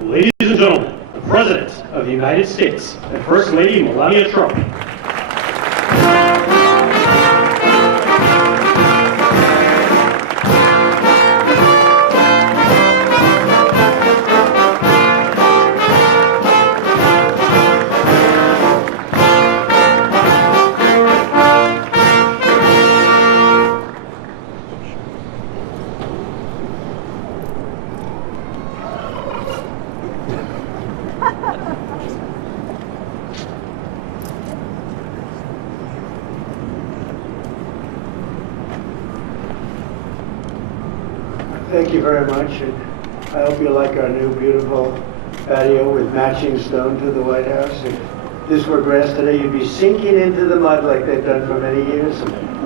Ladies and gentlemen, the President of the United States and First Lady Melania Trump. Thank you very much, and I hope you like our new beautiful patio with matching stone to the White House. If this were grass today, you'd be sinking into the mud like they've done for many years.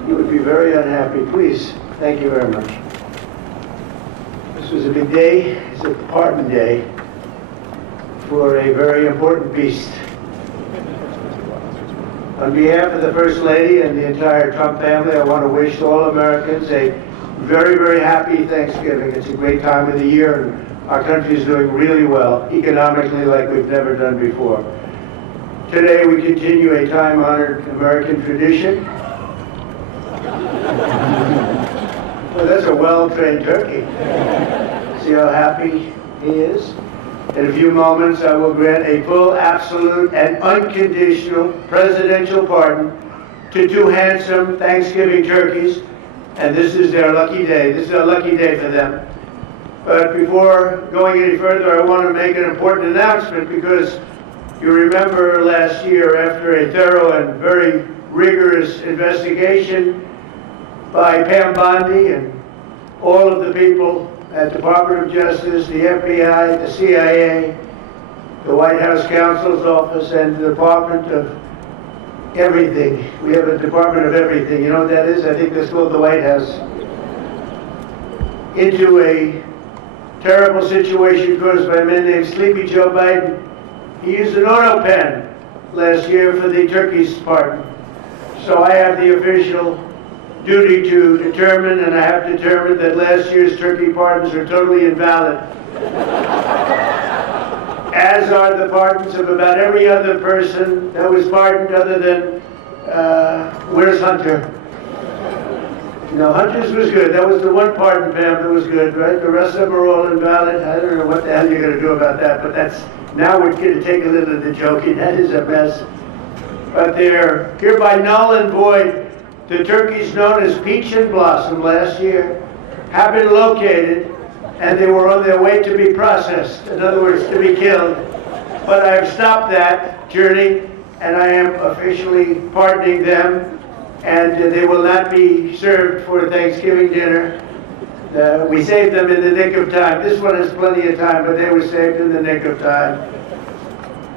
You would be very unhappy. Please, thank you very much. This was a big day. It's a pardon day for a very important beast. On behalf of the First Lady and the entire Trump family, I want to wish all Americans a very, very happy Thanksgiving. It's a great time of the year, and our country is doing really well, economically, like we've never done before. Today, we continue a time-honored American tradition. Well, that's a well-trained turkey. See how happy he is? In a few moments, I will grant a full, absolute, and unconditional presidential pardon to two handsome Thanksgiving turkeys. And this is their lucky day. This is a lucky day for them. But before going any further, I want to make an important announcement, because you remember last year, after a thorough and very rigorous investigation by Pam Bondi and all of the people at the Department of Justice, the FBI, the CIA, the White House Counsel's Office, and the Department of Everything. We have a Department of Everything. You know what that is? I think that's called the White House. Into a terrible situation caused by a man named Sleepy Joe Biden. He used an auto pen last year for the turkey's pardon. So I have the official duty to determine, and I have determined, that last year's turkey pardons are totally invalid. As are the pardons of about every other person that was pardoned, other than, where's Hunter? No, Hunter's was good. That was the one pardon, Pam, that was good, right? The rest of them are all invalid. I don't know what the hell you're going to do about that, but that's, now we're going to take a little of the joking. That is a mess. But they're hereby null and void. The turkeys known as Peach and Blossom last year have been located, and they were on their way to be processed, in other words, to be killed. But I have stopped that journey, and I am officially pardoning them, and they will not be served for Thanksgiving dinner. We saved them in the nick of time. This one has plenty of time, but they were saved in the nick of time.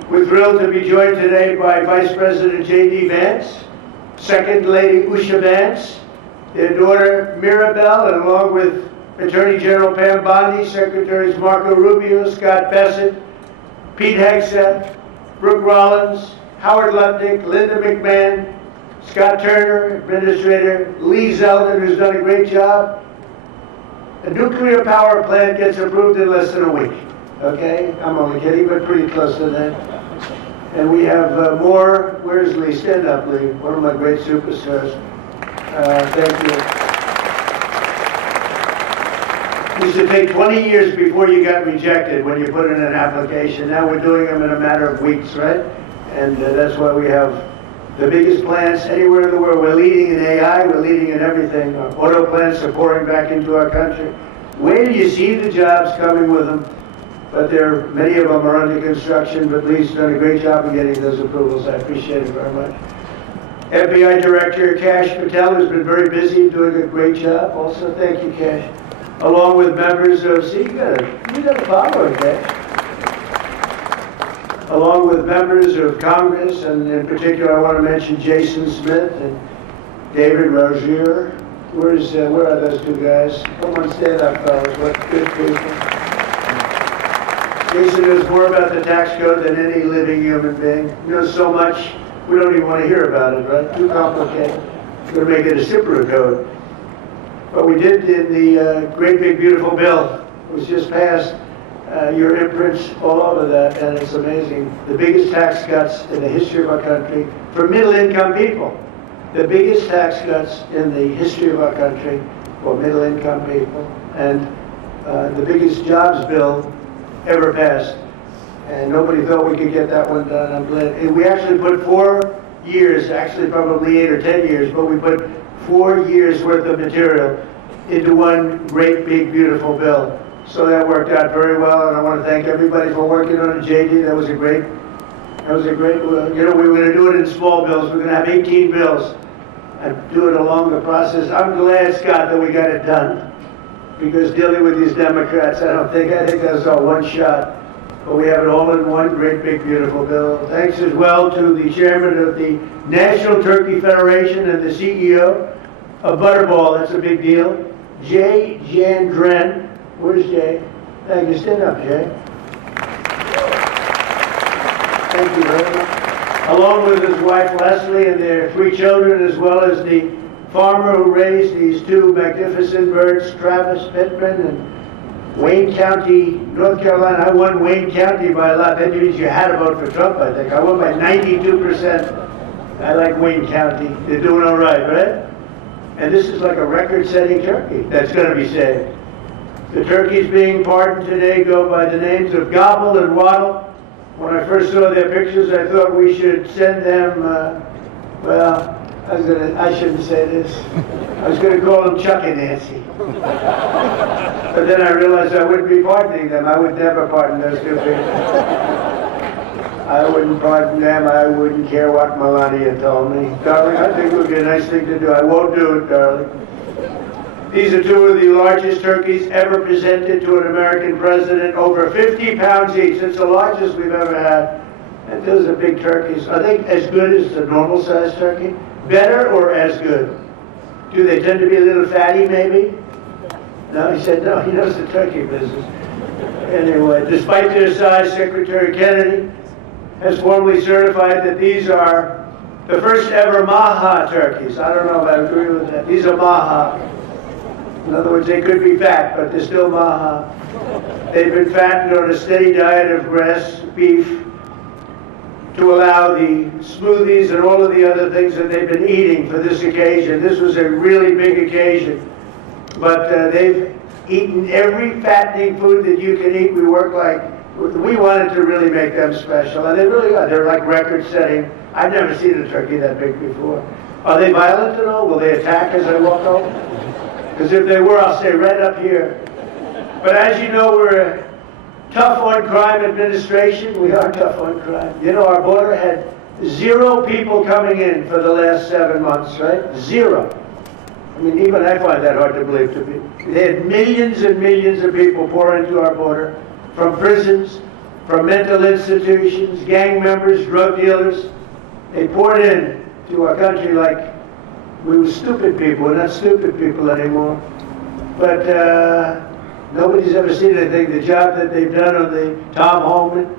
We're thrilled to be joined today by Vice President J.D. Vance, Second Lady Usha Vance, their daughter Mirabelle, and along with Attorney General Pam Bondi, Secretaries Marco Rubio, Scott Bassett, Pete Hegseth, Brooke Rollins, Howard Lutnick, Linda McMahon, Scott Turner, Administrator Lee Zeldin, who's done a great job. A nuclear power plant gets approved in less than a week. Okay? I'm only kidding, but pretty close to that. And we have more. Where's Lee? Stand up, Lee. One of my great superstars. Thank you. It used to take 20 years before you got rejected when you put in an application. Now we're doing them in a matter of weeks, right? And that's why we have the biggest plants anywhere in the world. We're leading in AI. We're leading in everything. Our auto plants are pouring back into our country. Where do you see the jobs coming with them? But many of them are under construction, but Lee's done a great job in getting those approvals. I appreciate it very much. FBI Director Kash Patel has been very busy doing a great job. Also, thank you, Kash. Along with members of, see, you got a follower, Kash. Along with members of Congress, and in particular, I want to mention Jason Smith and David Rozier. Where are those two guys? Come on, stand up, fellas. What good people. Jason knows more about the tax code than any living human being. He knows so much, we don't even want to hear about it, right? Too complicated. We're going to make it a simpler code. But we did in the great big beautiful bill. It was just passed. your imprints all over that, and it's amazing. The biggest tax cuts in the history of our country for middle-income people. The biggest tax cuts in the history of our country for middle-income people, and the biggest jobs bill ever passed. And nobody thought we could get that one done. I'm glad. And we actually put 4 years, actually probably 8 or 10 years, but we put 4 years worth of material into one great, big, beautiful bill. So that worked out very well, and I want to thank everybody for working on it. JD, that was a great, you know, we were going to do it in small bills. We're going to have 18 bills and do it along the process. I'm glad, Scott, that we got it done, because dealing with these Democrats, I think that was all one shot. But we have it all in one great, big, beautiful bill. Thanks as well to the chairman of the National Turkey Federation and the CEO of Butterball. That's a big deal. Jay Jandren. Where's Jay? Thank you. Stand up, Jay. Thank you very much. Along with his wife, Leslie, and their 3 children, as well as the farmer who raised these 2 magnificent birds, Travis Pittman, and Wayne County, North Carolina. I won Wayne County by a lot. That means you had to vote for Trump, I think. I won by 92%. I like Wayne County. They're doing all right, right? And this is like a record-setting turkey that's going to be saved. The turkeys being pardoned today go by the names of Gobble and Waddle. When I first saw their pictures, I thought we should send them, well, I shouldn't say this. I was going to call them Chuck and Nancy. But then I realized I wouldn't be pardoning them. I would never pardon those 2 people. I wouldn't pardon them. I wouldn't care what Melania told me. Darling, I think it would be a nice thing to do. I won't do it, darling. These are 2 of the largest turkeys ever presented to an American president, over 50 pounds each. It's the largest we've ever had. And those are big turkeys. Are they as good as the normal-sized turkey? Better or as good? Do they tend to be a little fatty, maybe? No, he said no. He knows the turkey business. Anyway, despite their size, Secretary Kennedy has formally certified that these are the first ever Maha turkeys. I don't know if I agree with that. These are Maha. In other words, they could be fat, but they're still Maha. They've been fattened on a steady diet of grass, beef, to allow the smoothies and all of the other things that they've been eating for this occasion. This was a really big occasion. But they've eaten every fattening food that you can eat. We wanted to really make them special, and they really are. They're like record-setting. I've never seen a turkey that big before. Are they violent at all? Will they attack as I walk over? Because if they were, I'll stay right up here. But as you know, we're a tough-on-crime administration. We are tough on crime. You know, our border had 0 people coming in for the last 7 months, right? 0. I mean, even I find that hard to believe to be. They had millions and millions of people pour into our border, from prisons, from mental institutions, gang members, drug dealers. They poured in to our country like we were stupid people. We're not stupid people anymore. But nobody's ever seen anything. The job that they've done on the Tom Holman,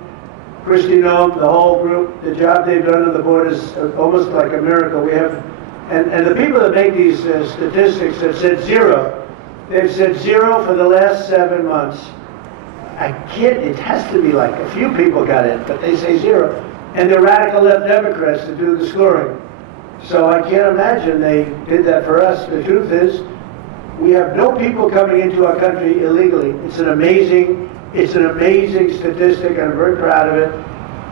Christy Noem, the whole group, the job they've done on the border is almost like a miracle. We have, and the people that make these statistics have said 0. They've said 0 for the last 7 months. I can't, it has to be like a few people got in, but they say 0. And they're radical left Democrats to do the scoring. So I can't imagine they did that for us. The truth is, we have no people coming into our country illegally. It's an amazing statistic, and I'm very proud of it.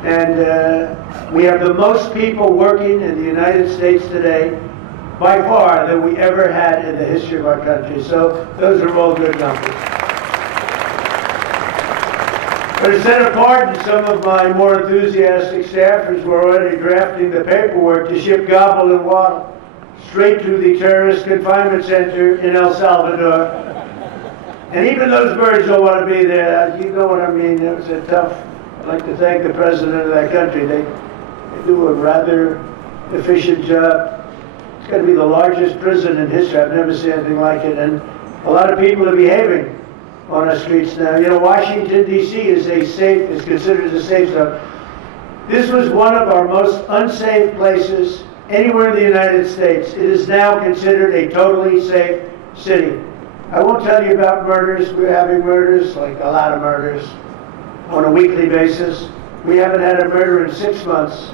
And we have the most people working in the United States today, by far, than we ever had in the history of our country. So those are all good numbers. But instead of pardon, some of my more enthusiastic staffers were already drafting the paperwork to ship Gobble and Waddle straight to the terrorist confinement center in El Salvador. And even those birds don't want to be there. You know what I mean? It was a tough. I'd like to thank the president of that country. They do a rather efficient job. It's going to be the largest prison in history. I've never seen anything like it. And a lot of people are behaving on our streets now. You know, Washington, D.C. is considered a safe zone. This was one of our most unsafe places anywhere in the United States. It is now considered a totally safe city. I won't tell you about murders. We're having murders, like a lot of murders. on a weekly basis. We haven't had a murder in 6 months.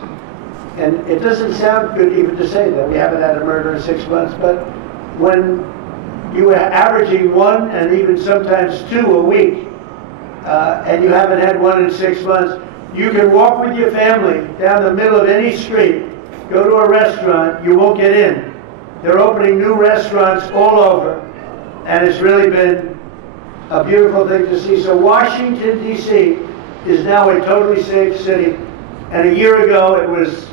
And it doesn't sound good even to say that. We haven't had a murder in 6 months, but when you are averaging 1 and even sometimes 2 a week, and you haven't had 1 in 6 months, you can walk with your family down the middle of any street, go to a restaurant, you won't get in. They're opening new restaurants all over, and it's really been a beautiful thing to see. So Washington, D.C. is now a totally safe city, and a year ago it was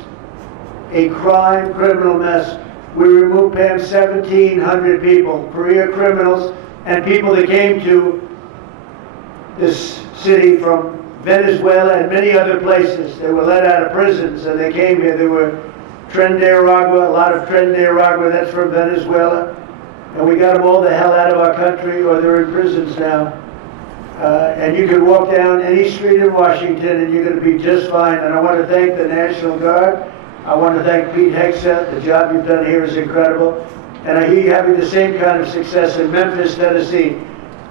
a criminal mess. We removed, Pam, 1,700 people, career criminals, and people that came to this city from Venezuela and many other places. They were let out of prisons and they came here. There were Tren de Aragua, a lot of Tren de Aragua, that's from Venezuela. And we got them all the hell out of our country, or they're in prisons now. And you can walk down any street in Washington and you're going to be just fine. And I want to thank the National Guard. I want to thank Pete Hegseth. The job you've done here is incredible. And I hear you having the same kind of success in Memphis, Tennessee.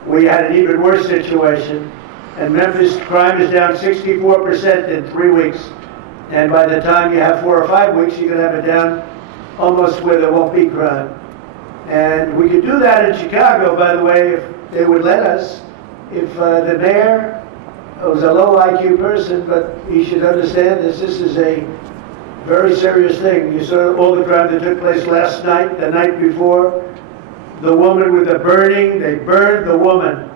We had an even worse situation. And Memphis crime is down 64% in 3 weeks. And by the time you have 4 or 5 weeks, you're going to have it down almost where there won't be crime. And we could do that in Chicago, by the way, if they would let us. If the mayor was a low IQ person, but he should understand this. This is a very serious thing. You saw all the crime that took place last night, the night before. The woman with the burning, they burned the woman.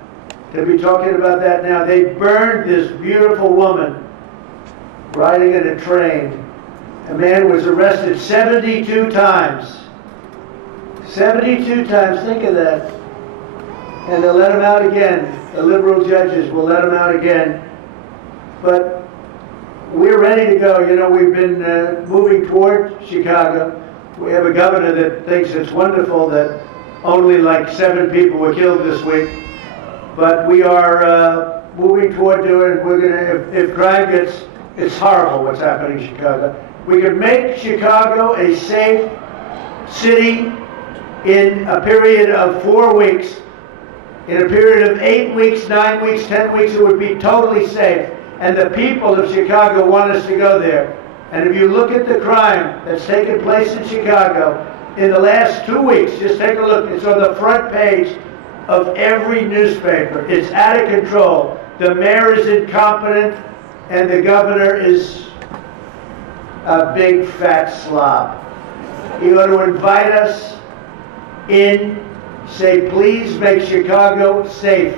They'll be talking about that now. They burned this beautiful woman riding in a train. A man was arrested 72 times. 72 times, think of that. And they'll let him out again. The liberal judges will let him out again. But we're ready to go. You know, we've been moving toward Chicago. We have a governor that thinks it's wonderful that only like 7 people were killed this week. But we are moving toward doing it. We're going to, if crime gets, it's horrible what's happening in Chicago. We could make Chicago a safe city in a period of 4 weeks. In a period of 8 weeks, 9 weeks, 10 weeks, it would be totally safe. And the people of Chicago want us to go there. And if you look at the crime that's taken place in Chicago in the last 2 weeks, just take a look. It's on the front page of every newspaper. It's out of control. The mayor is incompetent, and the governor is a big fat slob. He ought to invite us in, say, please make Chicago safe.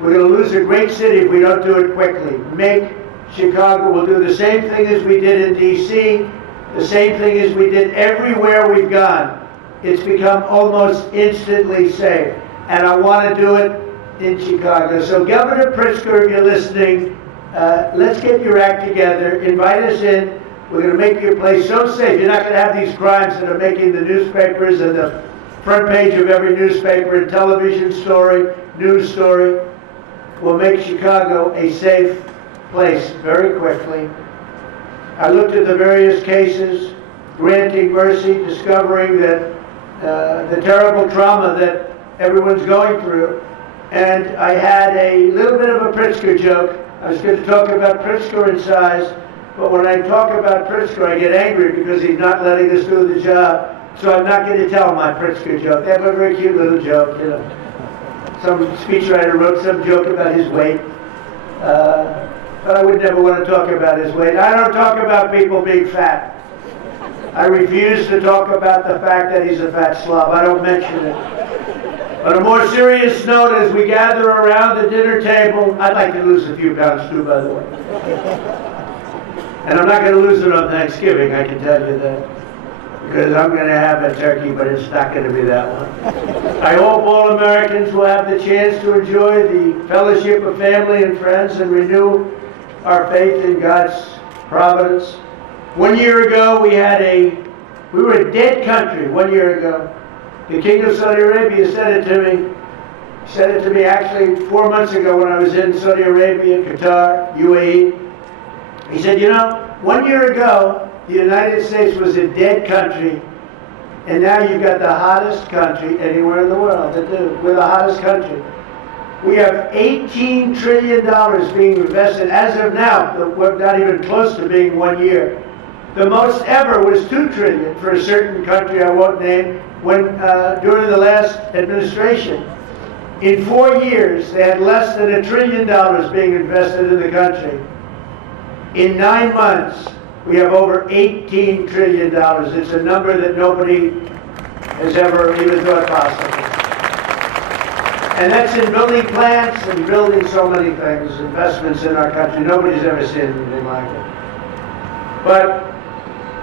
We're going to lose a great city if we don't do it quickly. Make Chicago. We'll do the same thing as we did in D.C., the same thing as we did everywhere we've gone. It's become almost instantly safe. And I want to do it in Chicago. So Governor Pritzker, if you're listening, let's get your act together. Invite us in. We're going to make your place so safe. You're not going to have these crimes that are making the newspapers and the front page of every newspaper, and television story, news story. We'll make Chicago a safe place very quickly. I looked at the various cases, granting mercy, discovering that the terrible trauma that everyone's going through. And I had a little bit of a Pritzker joke. I was going to talk about Pritzker in size, but when I talk about Pritzker, I get angry because he's not letting us do the job. So I'm not going to tell my Pritzker joke. They have a very cute little joke, you know. Some speechwriter wrote some joke about his weight. But I would never want to talk about his weight. I don't talk about people being fat. I refuse to talk about the fact that he's a fat slob. I don't mention it. On a more serious note, as we gather around the dinner table, I'd like to lose a few pounds too, by the way. And I'm not going to lose it on Thanksgiving, I can tell you that. Because I'm going to have a turkey, but it's not going to be that one. I hope all Americans will have the chance to enjoy the fellowship of family and friends and renew our faith in God's providence. 1 year ago, we were a dead country 1 year ago. The King of Saudi Arabia said it to me actually 4 months ago when I was in Saudi Arabia, Qatar, UAE. He said, you know, 1 year ago, the United States was a dead country, and now you've got the hottest country anywhere in the world to do. We're the hottest country. We have $18 trillion being invested as of now. We're not even close to being 1 year. The most ever was $2 trillion for a certain country I won't name during the last administration. In 4 years, they had less than $1 trillion being invested in the country. In 9 months, we have over $18 trillion. It's a number that nobody has ever even thought possible. And that's in building plants and building so many things, investments in our country. Nobody's ever seen anything like it. But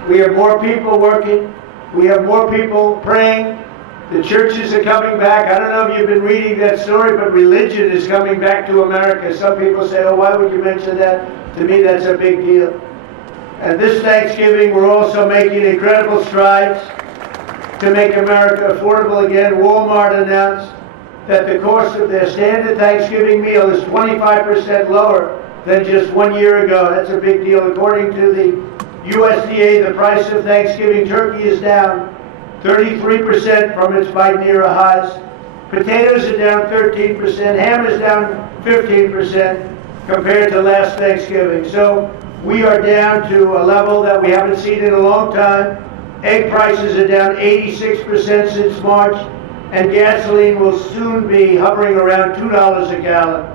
we have more people working. We have more people praying. The churches are coming back. I don't know if you've been reading that story, but religion is coming back to America. Some people say, oh, why would you mention that? To me, that's a big deal. And this Thanksgiving, we're also making incredible strides to make America affordable again. Walmart announced that the cost of their standard Thanksgiving meal is 25% lower than just 1 year ago. That's a big deal. According to the USDA, the price of Thanksgiving turkey is down 33% from its bite era highs. Potatoes are down 13%. Ham is down 15% compared to last Thanksgiving. So we are down to a level that we haven't seen in a long time. Egg prices are down 86% since March. And gasoline will soon be hovering around $2 a gallon.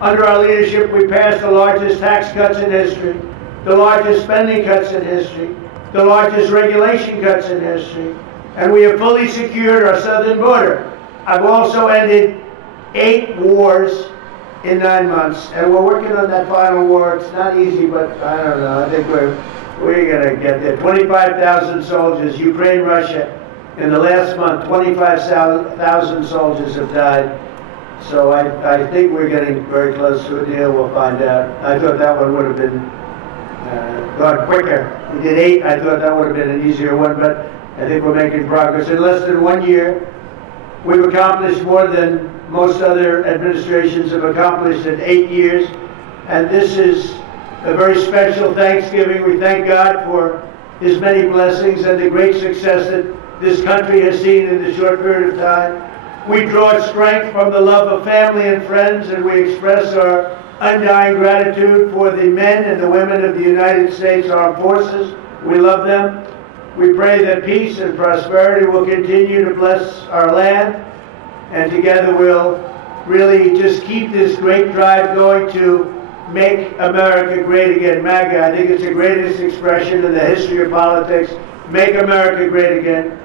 Under our leadership, we passed the largest tax cuts in history, the largest spending cuts in history, the largest regulation cuts in history, and we have fully secured our southern border. I've also ended 8 wars in 9 months, and we're working on that final war. It's not easy, but I don't know. I think we're going to get there. 25,000 soldiers, Ukraine, Russia. In the last month, 25,000 soldiers have died. So I think we're getting very close to a deal. We'll find out. I thought that one would have been gone quicker. We did 8. I thought that would have been an easier one, but I think we're making progress. In less than 1 year, we've accomplished more than most other administrations have accomplished in 8 years. And this is a very special Thanksgiving. We thank God for His many blessings and the great success that this country has seen in this short period of time. We draw strength from the love of family and friends, and we express our undying gratitude for the men and the women of the United States Armed Forces. We love them. We pray that peace and prosperity will continue to bless our land, and together we'll really just keep this great drive going to make America great again. MAGA, I think it's the greatest expression in the history of politics. Make America great again.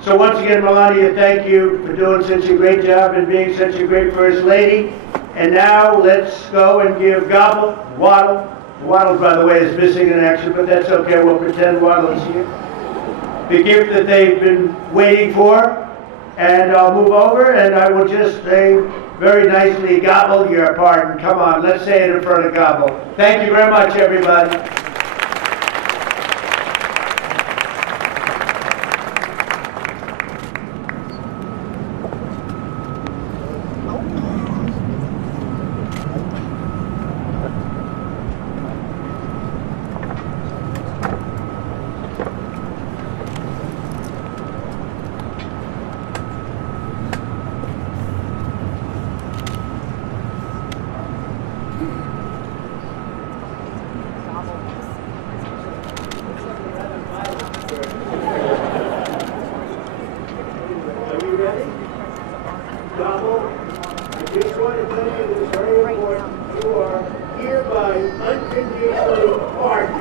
So once again, Melania, thank you for doing such a great job and being such a great First Lady. And now let's go and give Gobble, Waddle. Waddle, by the way, is missing in action, but that's okay. We'll pretend Waddle is here. The gift that they've been waiting for. And I'll move over and I will just say very nicely, Gobble, your pardon. Come on, let's say it in front of Gobble. Thank you very much, everybody. Gobble, I just want to tell you this very important. You are hereby unconditionally pardoned.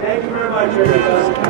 Thank you very much, everybody.